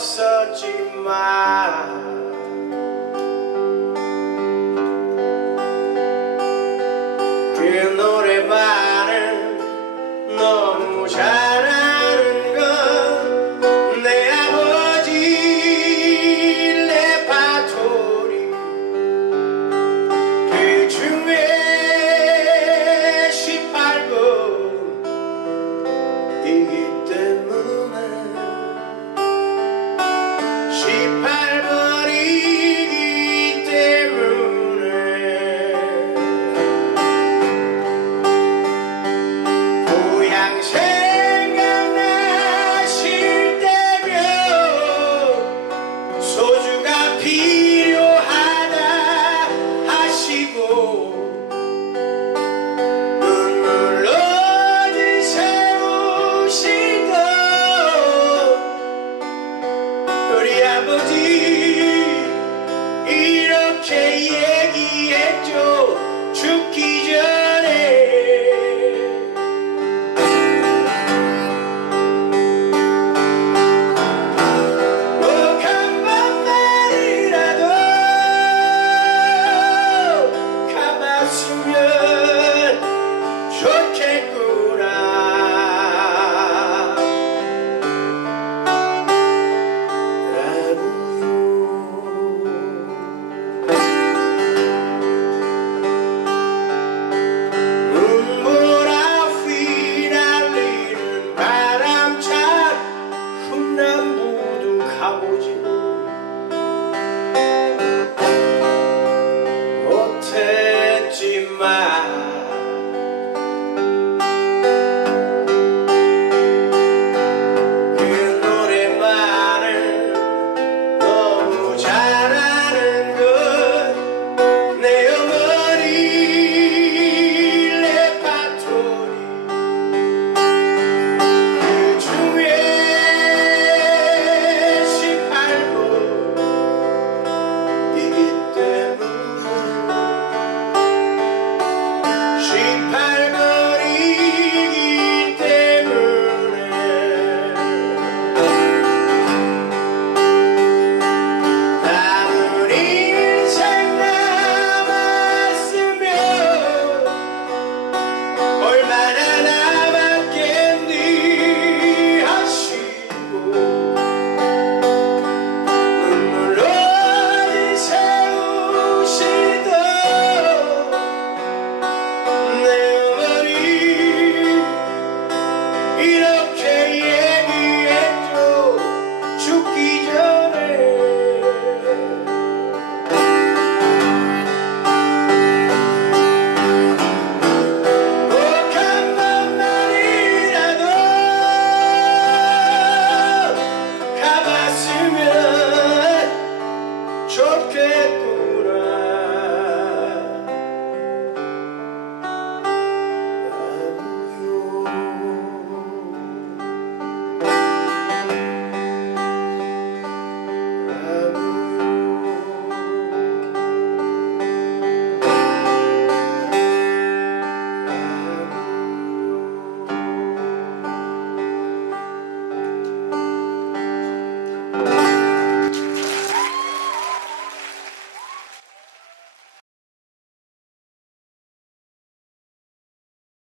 sou demais. 情愿